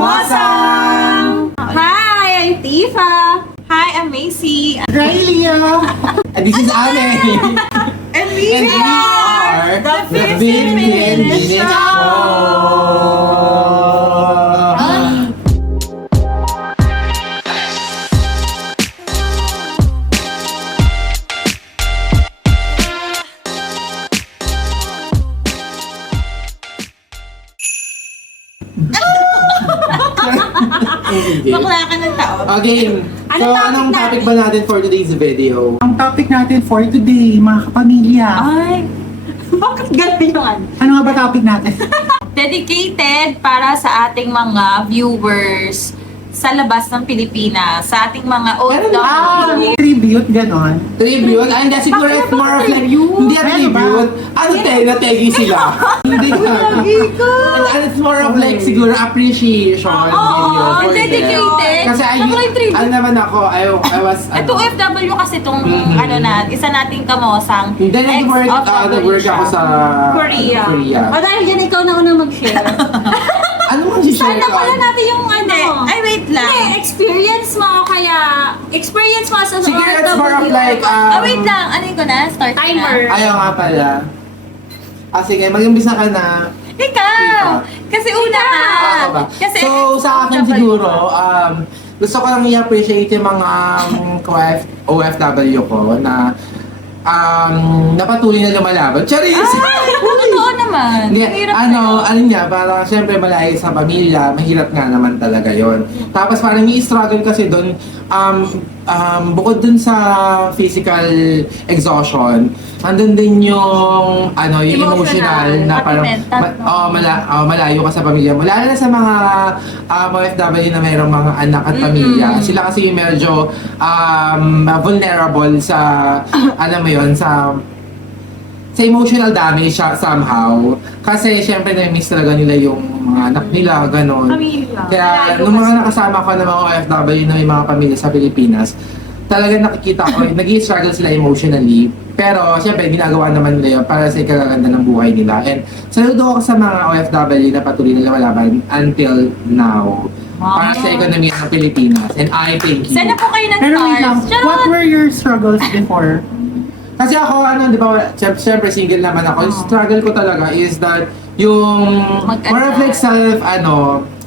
Kamosang! Hi, I'm Tifa. Hi, I'm Macy. Raylia! And this is Ame! And we And we are the 15 Minute Show! Bakla ka ng taon. Okay, so anong topic ba natin for today's video? Ang topic natin for today, mga kapamilya. Ay, bakit ganyan? Ano nga ba topic natin? Dedicated para sa ating mga viewers sa labas ng Pilipinas, sa ating mga OFW. Tribute, ganon. Tribute? Ay, hindi, siguro it's more of like, hindi a Ano ba? tribute. Ano nategi sila? Hindi ka. And it's more of like, siguro appreciation video for them. Dedicated. Kasi Ako yung tribute. ano naman ako, I was, Ito OFW kasi itong ano na, isa nating kamosang Hindi, nag-work ako sa Korea. O dahil dyan, ikaw na unang mag-share. Ano mang si-share Sana ka? pala natin yung ano. Ay, wait lang. Hindi, experience mo kaya, experience mo sa Siguro it's more of like, Wait lang. Ano ko na? Start ko Timer. na. Ayaw nga pala. Sige, mag-umpisa ka na. Ikaw! Kasi una ka. Ako ba? Kasi So, sa akin siguro, gusto ko lang i-appreciate yung mga OFW ko na napatuloy na lumalaban. Charis! Totoo naman. Hindi, Mahirap ano nga, parang syempre malayo sa pamilya, mahirap nga naman talaga yon. Tapos parang may struggle kasi doon, bukod dun sa physical exhaustion, andun din yung, yung emotional na pati parang, mental, no? malayo ka sa pamilya mo. Lalo na sa mga OFW na mayroong mga anak at pamilya. Sila kasi yung medyo vulnerable sa, alam mo yun, sa emotional damage siya somehow. Kasi syempre na-miss talaga nila yung mga anak nila, ganon. Pamilya. Kaya nung mga nakasama ko ng mga OFW na may mga pamilya sa Pilipinas, talaga nakikita ko, nag-i-struggle sila emotionally. Pero syempre, ginagawa naman nila yun para sa ikagaganda ng buhay nila. And saludo ako sa mga OFW na patuloy na lumalaban until now. Para sa ekonomiya ng Pilipinas. And I thank you. Saan na po kayo Pero wait lang, nag-start? what were your struggles before? Kasi ako, di ba, syempre single naman ako. Yung struggle ko talaga is that yung more of like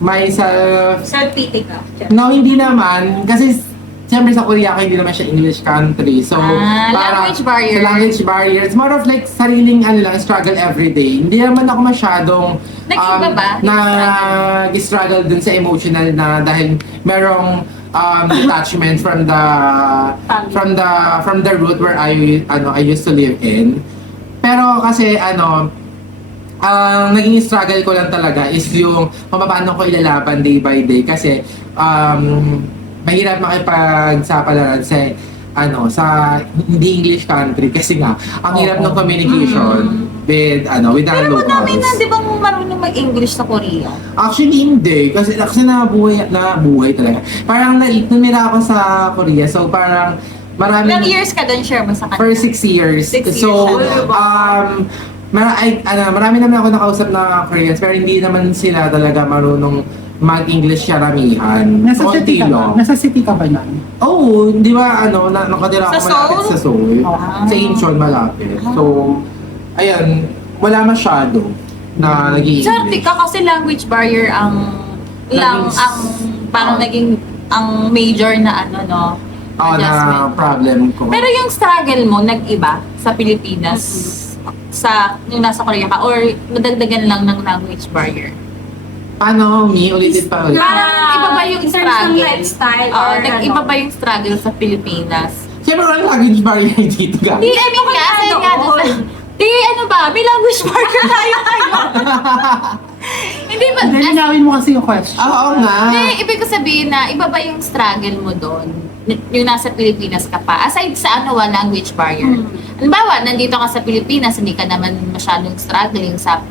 myself, Self-pity ka. no, hindi naman. Kasi syempre sa Korea hindi naman siya English country. So, language barrier. So, language barrier. It's more of like sariling struggle everyday. Hindi naman ako masyadong Nag-iba ba? Nag-struggle dun sa emotional na dahil merong detachment from the root where I used to live in. Pero kasi naging struggle ko lang talaga is yung paano ko ilalaban day by day kasi mahirap makipagsapalaran sa hindi English country kasi nga ang hirap ng communication with the Pero madami na, locals. di ba marunong mag-English sa Korea? Actually hindi kasi nabuhay talaga. Parang tumira ako sa Korea so parang marami Ilang years ka doon, share mo sa kanila? for 6 years. 6 years. So marami naman ako nakausap na Koreans pero hindi naman sila talaga marunong mag-English karamihan. Nasa city Konti ka ba? lang. Nasa city ka ba nun? Oo, di ba nakatira ako Sa malapit Seoul? sa Seoul. Ah. Sa Incheon malapit. So, ayan, wala masyado na nag-i-English. Swerte ka kasi language barrier parang naging ang major na adjustment. Na problem ko. Pero yung struggle mo, nag-iba sa Pilipinas sa yung nasa Korea ka or nadagdagan lang ng language barrier? Paano, ulitin pa ulit. Parang iba ba yung In terms ng struggle? lifestyle Oo, or nag-iba ba yung struggle sa Pilipinas? Siyempre, walang language barrier dito ka. Di, I mean, kasi nga Di, may language barrier tayo ngayon. Hindi ba? Hindi, linawin mo kasi yung question. Oo nga. Hindi, ibig ko sabihin na iba ba yung struggle mo doon? Yung nasa Pilipinas ka pa? Aside sa language barrier. Halimbawa, nandito ka sa Pilipinas, hindi ka naman masyadong struggling sa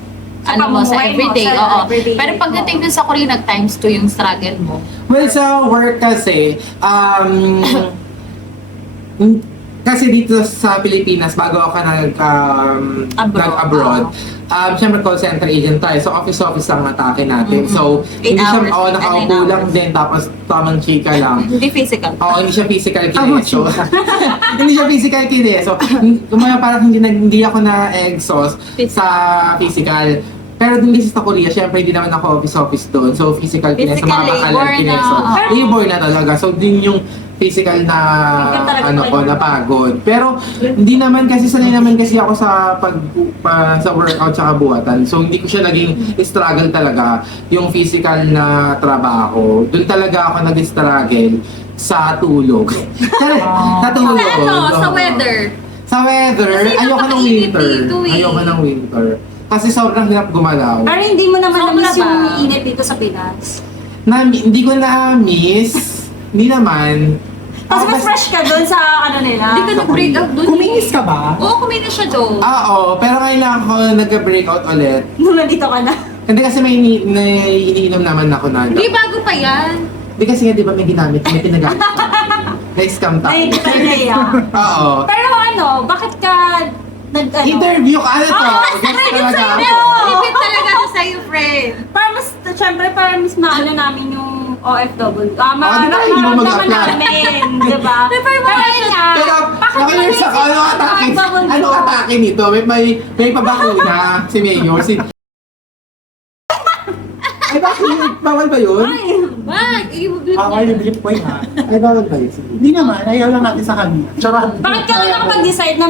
sa pamumuhay mo, everyday. sa Oo. everyday Pero pagdating dun sa Korea, nag-times 2 yung struggle mo. Well, sa work kasi, kasi dito sa Pilipinas, bago ako Abroad. nag-abroad, Siyempre call center agent tayo. So office ang atake natin. So, 8 hindi siya, hours, oh, 9 nakaupo lang hours. din, tapos tamang chika lang. Hindi physical. Oo, hindi siya physical Tama, kineso. Hindi siya physical kineso. Kumaya parang hindi ako na-exhaust sa physical. Pero dun kasi sa Korea, syempre hindi naman ako office doon. So physical kineso, Physical mapakalan labor na, kineso. oo. Labor na talaga. So din yung physical na Hindi talaga ano ko, pwede. napagod. Pero hindi naman kasi sanay naman kasi ako sa sa workout sa buhatan. So hindi ko siya naging struggle talaga yung physical na trabaho. Doon talaga ako nag-struggle sa tulog. Sa tulog. Sa ano? Sa Oo. weather. Sa weather, Kasi ayoko ng napakainit winter. dito eh. Ayoko ng winter. Kasi sobrang hirap gumalaw. Pero hindi mo naman Sobra na-miss yung ba? init dito sa Pinas. Hindi ko na-miss. Hindi naman. Tapos mas Basta- fresh ka doon sa ano nila. Hindi ka nag-break out doon. Kuminis ka ba? Oo, kuminis siya doon. Oo, pero ngayon lang ako nag-breakout ulit. Nung nandito ka na. Hindi kasi may iniinom naman ako na. Hindi, bago pa yan. Hindi kasi nga di ba may ginamit, may pinagamit pa. Na-scam tayo. Ay, kanya. Oo. Pero ano, bakit ka nag-ano? Interview ka, ano to? Oh, Guest talaga ako. Lipit talaga siya sa'yo, friend. Para mas, syempre, para mas maano namin yung OFW. di ba, hindi mo Maramdaman mag-apply? namin, di ba? Prefer mo Pero ba yun siya? nga, Pero, bakit nakinig sa naisip ano mo atake? OFW? Ano atake nito? May pabakuna si Mayor. Ay, bakit? Bawal ba yun? Ay, Wag, i-blip Okay, niya. blip ko yan. Ay, bawal ba yun? Hindi naman, ayaw lang natin sa kanya. Charot. bakit ka nakapag-decide na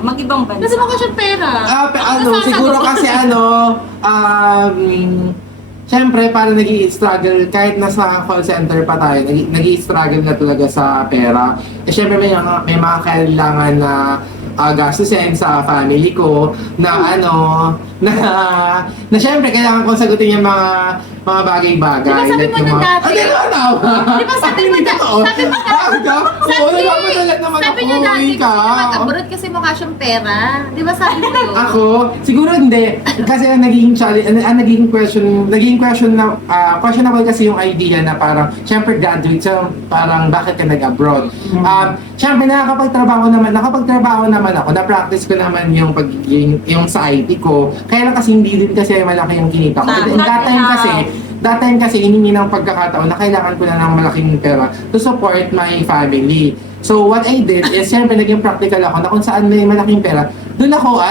mag-ibang bansa? Kasi mukha siyang pera. Siguro kasi siyempre, para nag-i-struggle, kahit nasa call center pa tayo, nag-i-struggle na talaga sa pera. Eh, siyempre, may mga kailangan na gastusin sa family ko na na siyempre kailangan kong sagutin yung mga bagay-bagay. Di ba sabi mo yung nung dati? Di ba tama? Di ba sabi mo Hindi na- totoo. sabi mo na- Oo, nagpapadalat naman sabi ako. niyo dati Uwi ka. gusto niyo mag-abroad kasi mukha siyang pera. Di ba sabi mo yun? Ako, siguro hindi. Kasi ang naging challenge, ang naging question na, questionable kasi yung idea na parang, syempre graduate, so parang bakit ka nag-abroad? Syempre nakakapagtrabaho naman ako, na-practice ko naman yung pagiging, yung sa IT ko. Kaya lang kasi hindi din kasi malaki yung kinita ko. And that time kasi hiningi ng pagkakataon na kailangan ko na ng malaking pera to support my family. So what I did is, syempre naging practical ako na kung saan may malaking pera, doon ako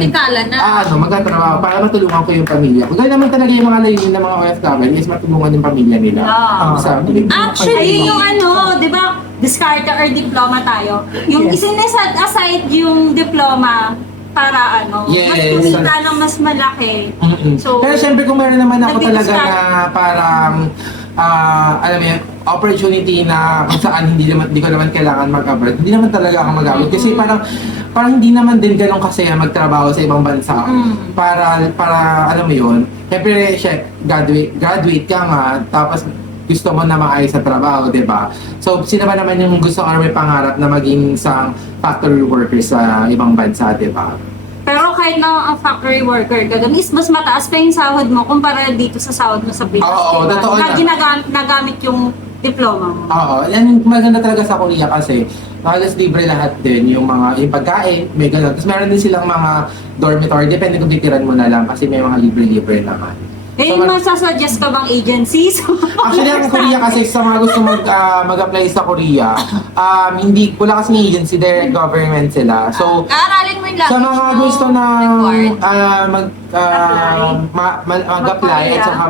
Tikala na. magtatrabaho para matulungan ko yung pamilya ko. Ganun naman talaga yung mga layunin ng mga OFW is matulungan yung pamilya nila. Yeah. Sa Actually, yung ano, di ba, discard or diploma tayo. Yung Yes. isineset aside yung diploma para Yes. mas kumita ng mas malaki. Mm-mm. So, pero syempre kung meron naman ako talaga nag-discard. na parang alam mo yun, opportunity na kung saan hindi ko naman kailangan mag-abroad, hindi naman talaga ako mag-abroad. Kasi parang hindi naman din ganun kasaya magtrabaho sa ibang bansa. Para alam mo yun, syempre graduate ka nga, tapos gusto mo na maayos sa trabaho, di ba? So, sino ba naman yung gusto or may pangarap na maging isang factory worker sa ibang bansa, di ba? pero kahit na ang factory worker ka, is mas mataas pa yung sahod mo kumpara dito sa sahod mo sa Pinas. Oo, diba? totoo Na yan. ginagamit yung diploma mo. Oo, yan yung maganda talaga sa Korea kasi halos libre lahat din yung pagkain, may gano'n. Tapos meron din silang mga dormitory, depende kung titiran mo na lang kasi may mga libre-libre naman. Eh, So, masasuggest ka bang agencies? Actually, ang Korea kasi sa mga gusto mag-apply sa Korea, wala kasi agency, direct government sila. So, Aralin mo yung language sa mga mo. gusto na Required. mag-apply at saka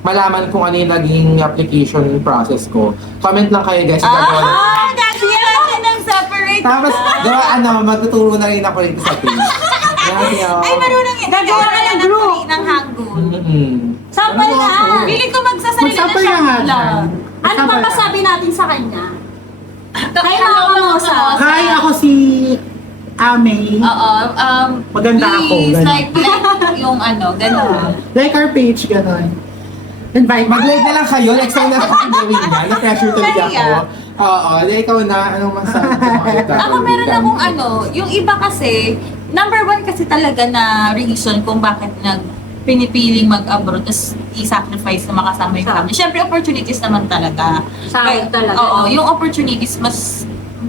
malaman kung ano yung naging application process ko, comment lang kayo guys. Gagawa na- Gagawin natin ng separate. Tapos, matuturo na rin ako rito sa page. Ay, marunong yun. Gagawa ka lang ng Hangul. Sample Ano na! ako? Pili ko magsasalita na Magsample siya. ka nga dyan. Ano pa masabi natin sa kanya? Hi, Hello, mga kamosa. Hi, ako si Ame. Oo. Maganda ako, Please, ganun. like yung gano'n. Like our page, gano'n. Invite me. Mag-like na lang kayo, next time na lang ang gawin niya. Na-pressure tuloy ako. Kaya. Oo, ikaw na, anong masabi mo? Ako meron akong yung iba kasi, number one kasi talaga na reason kung bakit pinipiling mag-abroad tapos i-sacrifice na makasama yung family. Siyempre, opportunities naman talaga. Sahod talaga. Oo, yung opportunities mas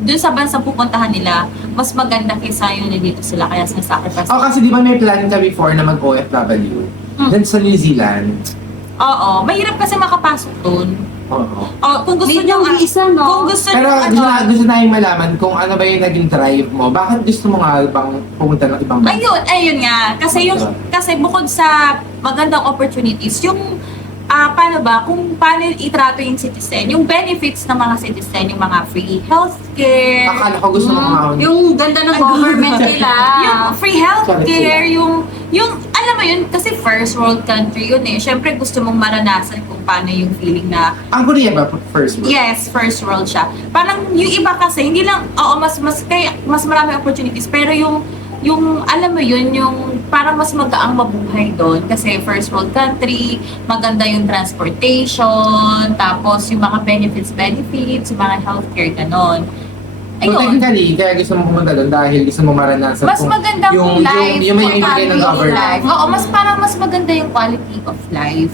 dun sa bansa pupuntahan nila, mas maganda kaysa yung nandito sila kaya sinasacrifice. Oh, kasi di ba may plan ka before na mag-OFW? Then sa New Zealand. Oo, mahirap kasi makapasok dun. Oo. Oh, kung gusto Need nyo ng visa, no? Kung gusto Pero nyo gusto na yung malaman kung ano ba yung naging drive mo. Bakit gusto mo nga bang pumunta ng ibang bansa? ayun nga. Kasi bukod sa magandang opportunities, yung paano ba, kung paano itrato yung citizen, yung benefits ng mga citizen, yung mga free healthcare, Akala ko gusto mo mga Yung ganda ng government nila. yung free healthcare, yung alam mo yun, kasi first world country yun eh. Siyempre gusto mong maranasan kung paano yung feeling na Ang Korea ba first world? yes, first world siya. Parang yung iba kasi, hindi lang, oo, mas marami opportunities, pero yung alam mo yun, yung parang mas magaang mabuhay doon kasi first world country, maganda yung transportation, tapos yung mga benefits, yung mga healthcare, ganon. So Ayun. technically, kaya gusto mo pumunta doon dahil gusto mo maranasan Mas maganda yung life. yung may ibigay ng quality of government. life. Oo, mas maganda yung quality of life.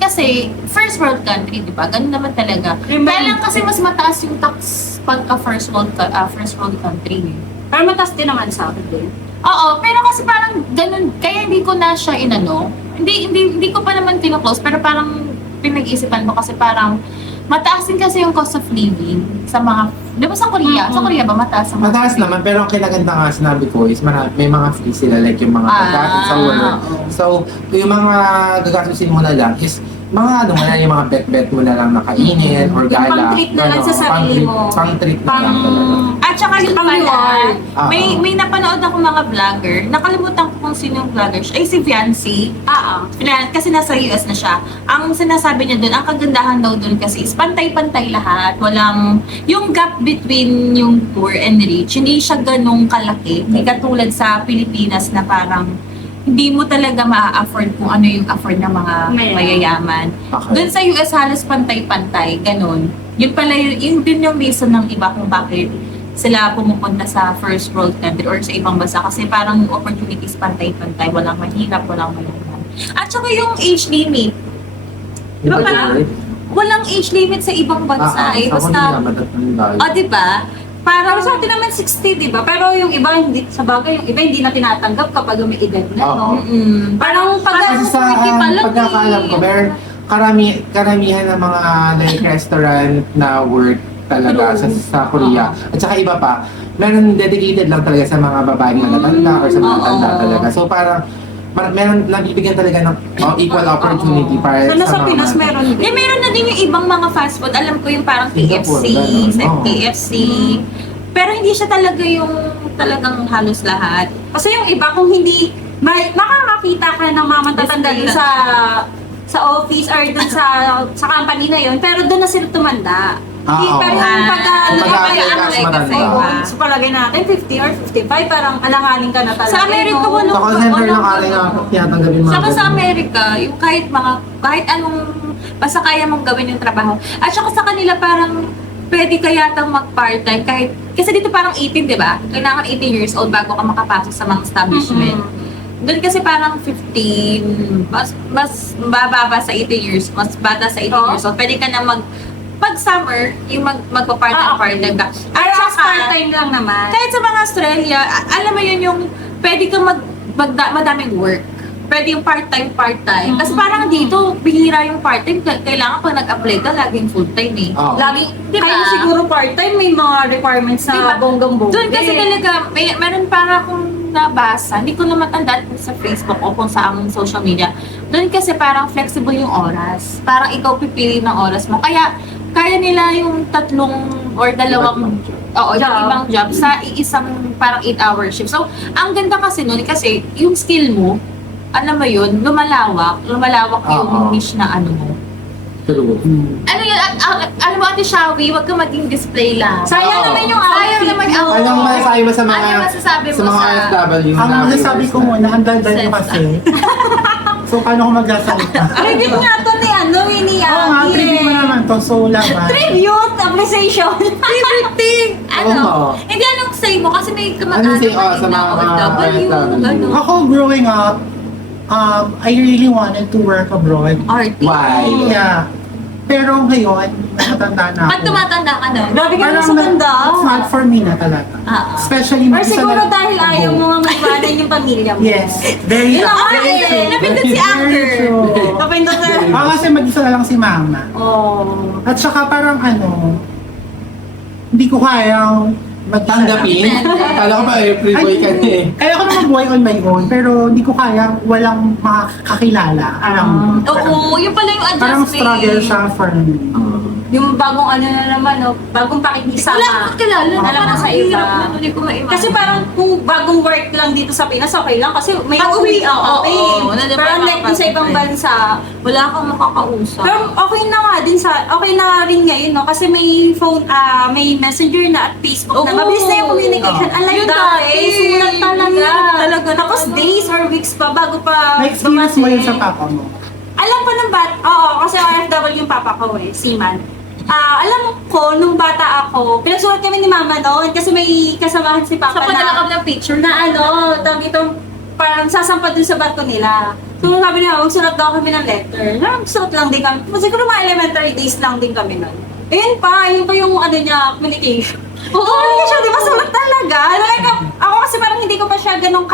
Kasi first world country, di ba? Ganun naman talaga. Kaya lang kasi mas mataas yung tax pagka first world country. Pero mataas din naman sa akin din. Oo, pero kasi parang ganun, kaya hindi ko na siya inano. Hindi ko pa naman kino-close, pero parang pinag-isipan ko kasi parang mataas din kasi yung cost of living sa mga, di ba sa Korea? Sa Korea ba mataas ang Mataas naman, pero ang kinaganda nga sinabi ko is may mga free sila like yung mga pagkain sa work. oo. So, yung mga gagastusin mo na lang is mga ano mo na yung mga bet-bet mo na lang na kainin or Yung gala. pang-treat na lang sa sarili mo. Pang-treat na lang talaga. At saka yung pala, Pang-reward. may napanood ako mga vlogger, nakalimutan ko kung sino yung vlogger siya, ay si Viancy. Kasi nasa US na siya. Ang sinasabi niya doon, ang kagandahan daw doon kasi is pantay-pantay lahat. Walang, yung gap between yung poor and rich, hindi siya ganong kalaki. Hindi katulad sa Pilipinas na parang hindi mo talaga ma-afford kung ano yung afford ng mga mayayaman. Okay. Doon sa US halos pantay-pantay, ganun. Yun pala yun din yung reason ng iba kung bakit sila pumupunta sa first world country or sa ibang bansa kasi parang yung opportunities pantay-pantay, walang mahirap, walang mayaman. At saka yung age limit. Di ba parang walang age limit sa ibang bansa eh. Basta, di ba? Para sa atin naman 60, di ba? Pero yung iba, hindi, sa bagay, yung iba hindi na tinatanggap kapag may edad na, no? Parang Kasi sa pagkakaalam ko, meron karamihan ng mga like restaurant na work talaga sa Korea. At saka iba pa, meron dedicated lang talaga sa mga babaeng matatanda or sa mga tanda talaga. So parang meron nabibigyan talaga ng equal opportunity para Sana sa mga Pinas meron din. meron na din yung ibang mga fast food. Alam ko yung parang Singapore, KFC, ganun. KFC. Pero hindi siya talaga yung talagang halos lahat. Kasi yung iba, kung hindi, makakakita ka ng mga matatanda Display dun sa office or dun sa company na yun, pero doon na sila tumanda. Hindi, oo. pero yung Mas matanda. so palagay natin, 50 or 55, parang alanganin ka na talaga. Sa Amerika, no? walang- Sa call center lang kaya na tinatanggapin mga Saka sa ganun. Amerika, yung kahit anong, basta kaya mong gawin yung trabaho. At saka sa kanila parang, pwede ka yatang mag-part-time kasi dito parang 18, di ba? Kailangan 18 years old bago ka makapasok sa mga establishment. Doon kasi parang 15, mas bababa sa 18 years, mas bata sa 18 years old. Pwede ka na pag summer, yung magpa-part-time ka. At Pero saka, part-time lang naman. kahit sa mga Australia, alam mo yun yung pwede kang madaming work. Pwede yung part-time. Kasi parang dito, bihira yung part-time. Kailangan pag nag-apply ka, laging full-time eh. Oo. Lagi, di ba? Kaya siguro part-time may mga requirements na Diba? bonggang-bongga. Doon kasi talaga, meron para akong nabasa, hindi ko na matandaan kung sa Facebook o kung sa among social media. Doon kasi parang flexible yung oras. Parang ikaw pipili ng oras mo. Kaya nila yung tatlong or dalawang ibang job sa isang parang 8-hour shift. So, ang ganda kasi nun kasi yung skill mo, alam mo yun, lumalawak yung niche na ano mo. True. Ano yun, alam mo Ate Shawi, wag ka maging display lang. Sayang naman yung Sayang outfit naman mo. yung Anong masasabi mo sa mga Ano masasabi mo sa mga sa- OFW? Ang na masasabi ko viewers muna, ang ganda nyo kasi. So, paano ko magsasalita? Tribute nga to ni ni Oo nga, Aki. tribute mo naman to. So, laban. Tribute, appreciation. Everything! Ano? Oo. Hindi anong say mo kasi may Anong kamag-anak say, ka sa din na mga OFW, OFW? gano'n. Ako, growing up, I really wanted to work abroad. Arty. Why? Yeah. Pero ngayon, matanda na ako. Pag tumatanda ka na, Grabe ka naman sa tanda. It's not for me na talaga. Especially Or nung isa siguro lang- dahil ayaw mo nga maiwanan yung pamilya mo. Yes. Very Yun ang very ay, true. napindot si Very Amber. true. Kapindot na. Kasi mag-isa na lang si mama. Oh. At saka parang hindi ko kayang Tanggapin? Kala ko ba free boy ka na eh. Kaya ko naman buhay on my own, pero hindi ko kayang walang makakakilala. Oo, yun pala yung adjustment. Parang struggle siya for me. Yung bagong ano na naman, no? Bagong pakikisama. Wala akong kakilala. Alam mo sa iba. Hindi ko maiwan. Kasi parang kung bagong work lang dito sa Pinas, okay lang. Kasi may Pag-uwi, uwi, okay. oo, nandun pa Pero yung like mga dun sa ibang pag-uwi. bansa, wala akong makakausap. pero okay na nga din okay na rin ngayon, no? Kasi may phone, may messenger na at Facebook na. Oo. Mabilis na yung communication. Unlike Yun dati, dati. sulat talaga. Talaga. Tapos days or weeks pa bago pa Na-experience mo yun sa dumating. papa mo. Alam ko nung oo, kasi OFW yung papa ko eh, seaman. Alam ko, nung bata ako, pinagsulat kami ni mama noon kasi may kasamahan si papa Sa padala kami ng picture na tawag itong parang sasampad dun sa bato nila. So sabi niya, magsulat daw kami ng letter. Magsulat lang din kami. Siguro mga elementary days lang din kami noon. Ayun pa yung ano niya, communication. Oo, hindi siya, di ba sulat talaga? Like, ako kasi parang hindi ko pa siya ganun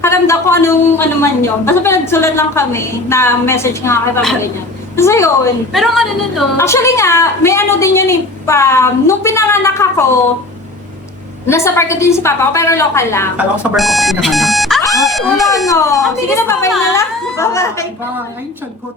karamdam ko ano man yun. Basta pinagsulat lang kami na message nga kay papa niya. Tapos ayun. Pero ano nun, no? Actually nga, may ano din yun eh. Nung pinanganak ako, nasa park din si papa ko, pero local lang. Kala ko sa bar ko pinanganak. Wala no. Sige na, babay na lang. Bye-bye. Bye. Ayun, siya ko.